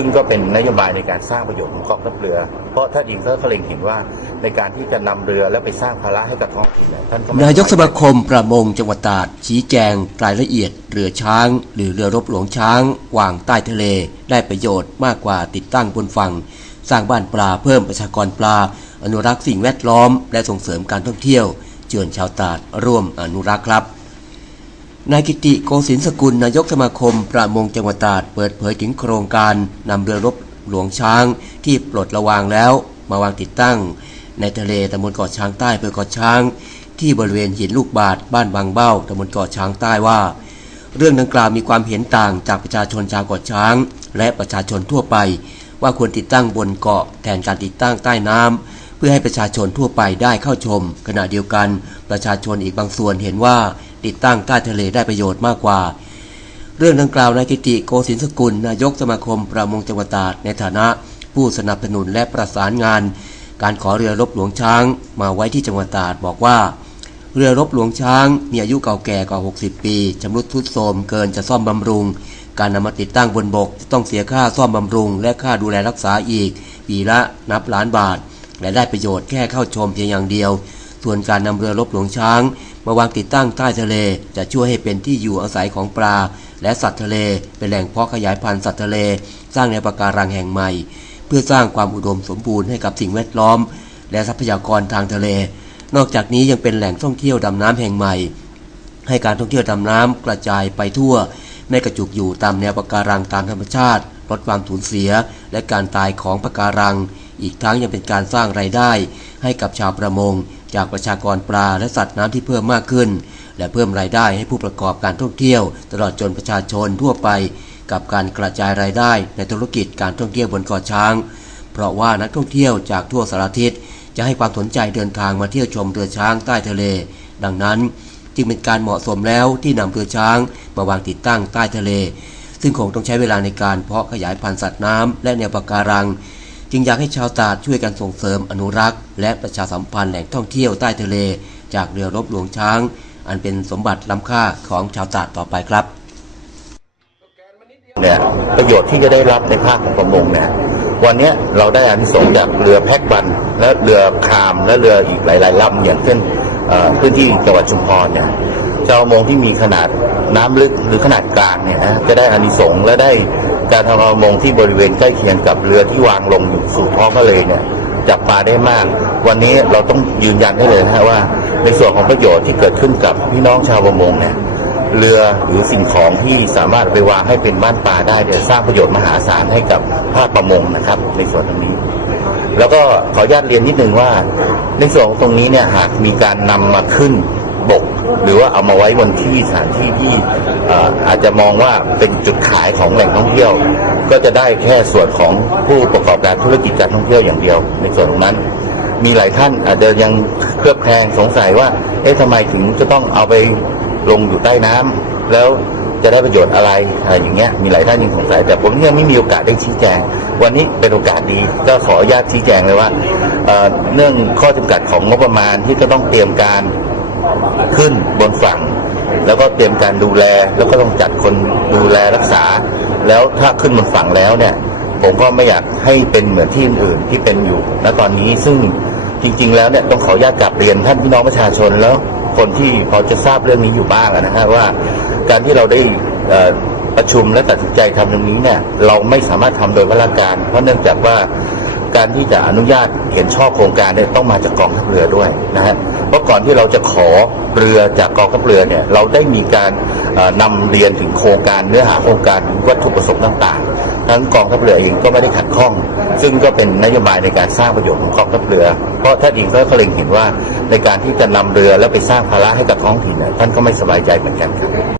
ซึ่งก็เป็นนโยบายในการสร้างประโยชน์ของกองทัพเรือ เพราะท่านเองก็เล็งเห็นว่าในการที่จะนำเรือแล้วไปสร้างภาระให้กับท้องถิ่นท่านนายกสมาคมประมงจังหวัดตราดชี้แจงรายละเอียดเรือช้าง หรือเรือรบหลวงช้างวางใต้ทะเล ได้ประโยชน์มากกว่าติดตั้งบนฝั่ง สร้างบ้านปลาเพิ่มประชากรปลา อนุรักษ์สิ่งแวดล้อม และส่งเสริมการท่องเที่ยวเชิญชาวตราดร่วมอนุรักษ์ครับ นายกิติโกศินสกุลนายกสมาคม ประมงจังหวัดตราดเปิดเผยถึงโครงการนำเรือรบหลวงช้าง ที่ปลดระวางแล้ว มาวางติดตั้ง ในทะเลตำบลเกาะช้างใต้อำเภอเกาะช้าง ที่บริเวณหินลูกบาทบ้านบางเบ้าตำบลเกาะช้างใต้ว่า เรื่องดังกล่าวมีความเห็นต่างจากประชาชนชาวเกาะช้าง และประชาชนทั่วไป ว่าควรติดตั้งบนเกาะแทนการติดตั้งใต้น้ำเพื่อให้ประชาชนทั่วไปได้เข้าชม ขณะเดียวกัน ประชาชนอีกบางส่วนเห็นว่า ติดตั้งใต้ทะเลได้ประโยชน์มากกว่า เรื่องดังกล่าวนายกิติโกศินสกุลนายกสมาคมประมงจังหวัดตราดในฐานะ ผู้สนับสนุนและประสานงาน การขอเรือรบหลวงช้าง มาไว้ที่จังหวัดตราดบอกว่า เรือรบหลวงช้าง มีอายุเก่าแก่กว่า 60 ปีชำรุดทรุดโทรมเกินจะซ่อมบำรุง การนำมาติดตั้งบนบกจะต้องเสียค่าซ่อมบำรุง และค่าดูแลรักษาอีก ปีละนับล้านบาทและได้ประโยชน์แค่เข้าชมเพียงอย่างเดียว ส่วนการนำเรือรบหลวงช้าง มาวางติดตั้งใต้ทะเลจะช่วยให้เป็นที่อยู่อาศัยของปลา และสัตว์ทะเล เป็นแหล่งเพาะขยายพันธุ์สัตว์ทะเล สร้างแนวปะการังแห่งใหม่ เพื่อสร้างความอุดมสมบูรณ์ให้กับสิ่งแวดล้อม และทรัพยากรทางทะเล นอกจากนี้ยังเป็นแหล่งท่องเที่ยวดำน้ำแห่งใหม่ ให้การท่องเที่ยวดำน้ำกระจายไปทั่วไม่กระจุกอยู่ตามแนวปะการังตามธรรมชาติลดความสูญเสีย และการตายของปะการัง อีกทั้งยังเป็นการสร้างไรายได้ให้กับชาวประมง จากประชากรปลาและสัตว์น้ำที่เพิ่มมากขึ้น และเพิ่มรายได้ให้ผู้ประกอบการท่องเที่ยว ตลอดจนประชาชนทั่วไป กับการกระจายรายได้ในธุรกิจการท่องเที่ยวบนเกาะช้าง เพราะว่านักท่องเที่ยวจากทั่วสารทิศจะให้ความสนใจเดินทางมาเที่ยวชมเรือช้างใต้ทะเล ดังนั้นจึงเป็นการเหมาะสมแล้วที่นำเรือช้างมาวางติดตั้งใต้ทะเล ซึ่งคงต้องใช้เวลาในการเพาะขยายพันธุ์สัตว์น้ำและแนวปะการัง จึงอยากให้ชาวตาดช่วยกันส่งเสริมอนุรักษ์ และประชาสัมพันธ์แหล่งท่องเที่ยวใต้ทะเล จากเรือรบหลวงช้าง อันเป็นสมบัติล้ำค่าของชาวตาดต่อไปครับเนี่ยประโยชน์ที่จะได้รับในภาคของประมงเนี่ยวันนี้เราได้อานิสงส์จากเรือแพ็กบัน และเรือคามและเรืออีกหลายๆลำอย่างเช่นพื้นที่จังหวัดชุมพรเนี่ยชาวประมงที่มีขนาดน้ำลึกหรือขนาดกลางเนี่ยนะจะได้อานิสงส์และได้ การทำประมงที่บริเวณใกล้เคียงกับเรือที่วางลงอยู่สู่ท้องทะเลเนี่ยจับปลาได้มาก วันนี้เราต้องยืนยันได้เลยนะฮะว่า ในส่วนของประโยชน์ที่เกิดขึ้นกับพี่น้องชาวประมงเนี่ยเรือหรือสิ่งของที่สามารถไปวางให้เป็นบ้านปลาได้เนี่ยสร้างประโยชน์มหาศาลให้กับภาคประมงนะครับ ในส่วนตรงนี้ แล้วก็ขออนุญาตเรียนนิดนึงว่า ในส่วนของตรงนี้เนี่ยหากมีการนำมาขึ้น บก หรือว่าเอามาไว้บนที่สถานที่ที่อาจจะมองว่าเป็นจุดขายของแหล่งท่องเที่ยว ก็จะได้แค่ส่วนของผู้ประกอบการธุรกิจการท่องเที่ยวอย่างเดียว ในส่วนตรงนั้น มีหลายท่านอาจจะยังเคลือบแคลงสงสัยว่า เอ๊ะทำไมถึงจะต้องเอาไปลงอยู่ใต้น้ำแล้วจะได้ประโยชน์อะไรอะไรอย่างเงี้ยมีหลายท่านยังสงสัยแต่ผมยังไม่มีโอกาสได้ชี้แจง วันนี้เป็นโอกาสดีก็ขออนุญาตชี้แจงเลยว่าเนื่องข้อจำกัดของงบประมาณที่จะต้องเตรียมการ ขึ้นบนฝั่ง แล้วก็เตรียมการดูแลแล้วก็ต้องจัดคนดูแลรักษา แล้วถ้าขึ้นบนฝั่งแล้วเนี่ย ผมก็ไม่อยากให้เป็นเหมือนที่อื่นๆที่เป็นอยู่ณตอนนี้ซึ่งจริง ๆ แล้วเนี่ยต้องขออนุญาตกลับเรียนท่านพี่น้องประชาชนแล้วคนที่พอจะทราบเรื่องนี้อยู่บ้างอะนะฮะว่า การที่เราได้อ่อประชุมและตัดสินใจทำตรงนี้เนี่ยเราไม่สามารถทำโดยพละการ เพราะเนื่องจากว่าการที่จะอนุญาตเห็นชอบโครงการเนี่ยต้องมาจากกองทัพเรือด้วยนะฮะ เพราะก่อนที่เราจะขอเรือจากกองทัพเรือเนี่ยเราได้มีการเอ่อนำเรียนถึงโครงการเนื้อหาโครงการวัตถุประสงค์ต่างๆ ทั้งกองทัพเรือเองก็ไม่ได้ขัดข้อง ซึ่งก็เป็นนโยบายในการสร้างประโยชน์ของกองทัพเรือ เพราะท่านเองก็เล็งเห็นว่าในการที่จะนำเรือแล้วไปสร้างภาระให้กับท้องถิ่นท่านก็ไม่สบายใจเหมือนกันครับ